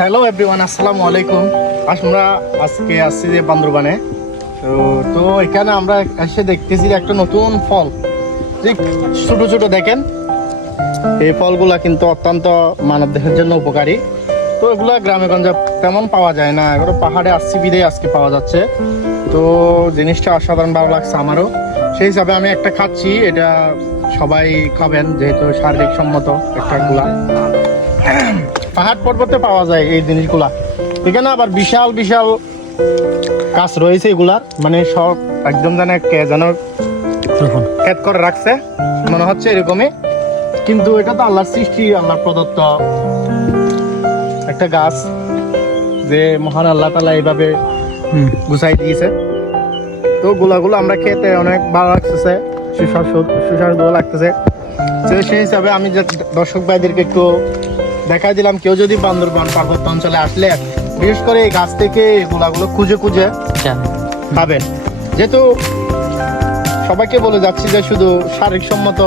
Hello everyone, আসসালামু আলাইকুম। আমরা আজকে আসছি যে বান্দরবানে। তো এখানে আমরা এসে দেখতেছি একটা নতুন ফল, ঠিক ছোট ছোট দেখেন। এই ফলগুলা কিন্তু অত্যন্ত মানব দেহের জন্য উপকারী। তো এগুলা গ্রামে গঞ্জে তেমন পাওয়া যায় না, এগুলো পাহাড়ে আসছি বিদেয় আজকে পাওয়া যাচ্ছে। তো জিনিসটা অসাধারণ ভালো লাগছে আমারও, সেই হিসাবে আমি একটা খাচ্ছি। এটা সবাই খাবেন, যেহেতু শারীরিক সম্মত একটা গুলা। পাহাড় পর্বতে পাওয়া যায় এই জিনিসগুলা। এখানে আবার বিশাল বিশাল গাছ রয়েছে এগুলার, মানে সব একদম যেন ক্ষেত করে রাখছে মনে হচ্ছে এরকমই। কিন্তু এটা তো আল্লাহর সৃষ্টি, আল্লাহর প্রদত্ত একটা গাছ, যে মহান আল্লাহ তাআলা এইভাবে গুছাই দিয়েছে। তো গুলাগুলো আমরা খেতে অনেক ভালো লাগতেছে, সুস্বাদু লাগতেছে। তো সেই হিসাবে আমি যে দর্শক ভাইদেরকে একটু দেখাই দিলাম, কেউ যদি বান্দরবান পার্বত্য অঞ্চলে আসলে বিশেষ করে এই গাছ থেকে এগুলাগুলো খুঁজে খুঁজে খাবেন। যেহেতু সবাইকে বলে যাচ্ছি যে শুধু শারীরিক সম্মত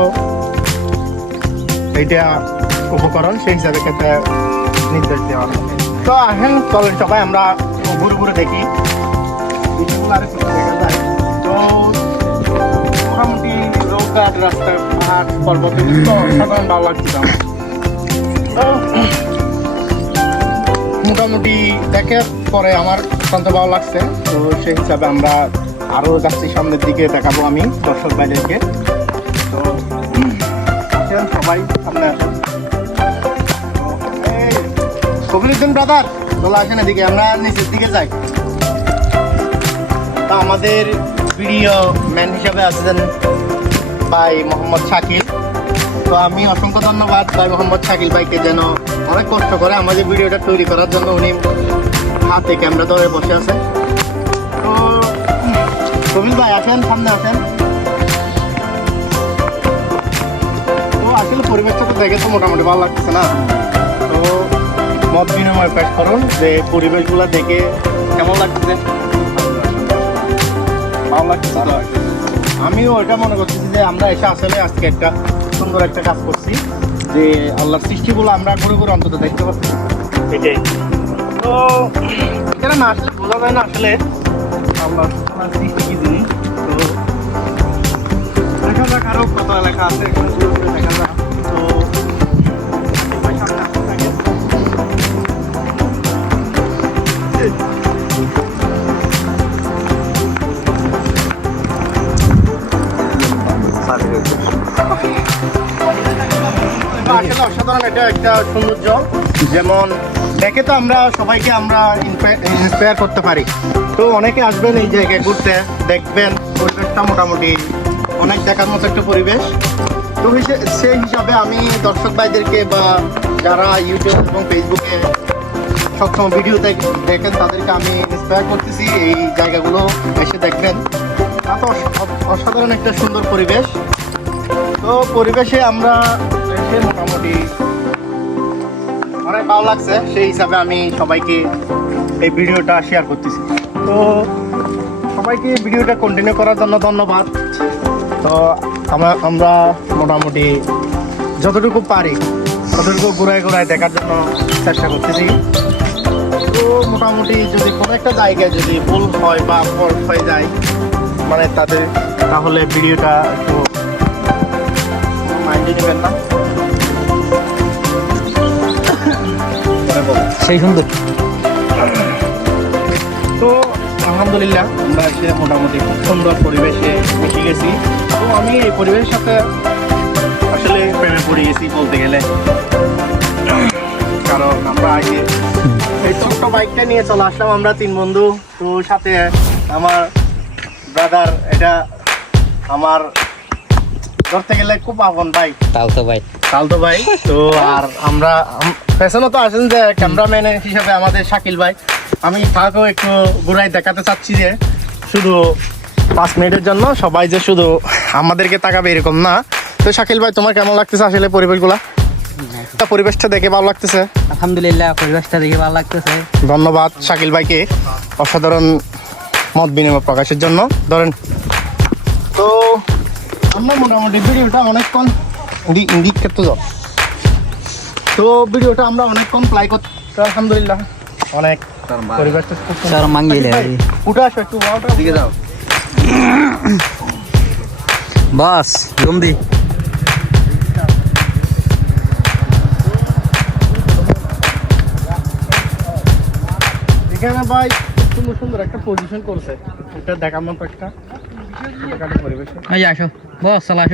এইটা উপকরণ, সেই হিসাবে খেতে নির্দেশ দেওয়া হয়। তো আসেন চলেন সবাই আমরা ঘুরে ঘুরে দেখি। তো মোটামুটি রৌকার রাস্তা, পাহাড় পর্বত সাধারণ ভালো লাগছিল আমার। তো মোটামুটি দেখে পরে আমার অত্যন্ত ভালো লাগছে। তো সেই হিসাবে আমরা আরও যাচ্ছি সামনের দিকে, দেখাবো আমি দর্শক ভাইদেরকে। তো আসেন সবাই সামনে আসেন। কবিরুদ্দিন ব্রাদার চলে আসেন এদিকে, আমরা নিচের দিকে যাই। তা আমাদের ভিডিও ম্যান হিসাবে আছেন ভাই মোহাম্মদ শাকিল। তো আমি অসংখ্য ধন্যবাদ ভাই মোহাম্মদ শাকিল ভাইকে, যেন অনেক কষ্ট করে আমাদের ভিডিওটা তৈরি করার জন্য উনি হাতে ক্যামেরা ধরে বসে আছে। তো কবিল ভাই আসেন, সামনে আসেন। তো আসলে পরিবেশটা তো দেখে তো মোটামুটি ভালো লাগতেছে না? তো মত বিনিময় পেশ করুন যে পরিবেশগুলো দেখে কেমন লাগতেছে। ভালো লাগতেছে তো? আমিও এটা মনে করতেছি যে আমরা এসে আসলে আজকে একটা সুন্দর একটা কাজ করছি, যে আল্লাহর সৃষ্টিগুলো আমরা ঘুরে ঘুরে অন্তত দেখতে পাচ্ছি, এটাই। তো এখানে না আসলে বোঝা যায় না আসলে আল্লাহর সৃষ্টি কি জিনিস। তো দেখা যাক আরো কত এলাকা আছে এখানে ঘুরে ঘুরে দেখা যাক। তো সামনে আসতে থাকে। আসলে অসাধারণ, এটা একটা সৌন্দর্য, যেমন দেখে তো আমরা সবাইকে আমরা ইন্সপায়ার করতে পারি। তো অনেকে আসবেন এই জায়গায় ঘুরতে, দেখবেন পরিবেশটা মোটামুটি অনেক দেখার মতো একটা পরিবেশ। তো সেই হিসাবে আমি দর্শক ভাইদেরকে বা যারা ইউটিউব এবং ফেসবুকে সবসময় ভিডিও দেখেন তাদেরকে আমি ইন্সপায়ার করতেছি এই জায়গাগুলো এসে দেখবেন। তো অসাধারণ একটা সুন্দর পরিবেশ। তো পরিবেশে আমরা এসে মোটামুটি অনেক ভালো লাগছে, সেই হিসাবে আমি সবাইকে এই ভিডিওটা শেয়ার করতেছি। তো সবাইকে ভিডিওটা কন্টিনিউ করার জন্য ধন্যবাদ। তো আমরা মোটামুটি যতটুকু পারি ততটুকু ঘুরায় ঘুরায় দেখার জন্য চেষ্টা করতেছি। তো মোটামুটি যদি কোনো একটা জায়গায় যদি ভুল হয় বা ফল্ট হয়ে যায় মানে তাহলে ভিডিওটা একটু মাইন্ডে নেবেন না। সেই সুন্দর। তো আলহামদুলিল্লাহ আমরা এসে মোটামুটি খুব সুন্দর পরিবেশে মিশে গেছি। তো আমি এই পরিবেশের সাথে আসলে প্রেমে পড়ে গেছি বলতে গেলে, কারণ আমরা আগে এই ছোট্ট বাইকটা নিয়ে চলে আসলাম আমরা 3 বন্ধু। তো সাথে আমার ব্রাদার, এটা আমার ধরতে গেলে খুব আপন ভাই, তালতো ভাই। তো আর আমরা পেছনে তো আসেন যে ক্যামেরাম্যান হিসাবে আমাদের শাকিল ভাই। আমি তাকেও একটু ঘুরাই দেখাতে চাচ্ছি যে শুধু 5 মিনিটের জন্য সবাই যে শুধু আমাদেরকে তাকাবে এরকম না। তো শাকিল ভাই, তোমার কেমন লাগতেছে আসলে পরিবেশগুলা? পরিবেশটা দেখে ভালো লাগতেছে? আলহামদুলিল্লাহ, পরিবেশটা দেখে ভালো লাগতেছে। ধন্যবাদ শাকিল ভাইকে অসাধারণ মত বিনিময় প্রকাশের জন্য। ধরেন, তো আমরা মোটামুটি ভিডিওটা অনেকক্ষণ তো ভিডিওটা আমরা অনেকক্ষণ তো আলহামদুলিল্লাহ অনেক পরিবেশটা খুব সুন্দর। স্যার মাঙ্গিলে ভাই, উঠে আসো একটু ওয়াওটা দিকে যাও। বস জলদি এখানে ভাই খুব সুন্দর সুন্দর একটা পজিশন করছে, এটা দেখার মতো একটা পরিবেশ। আসো বস চল আসো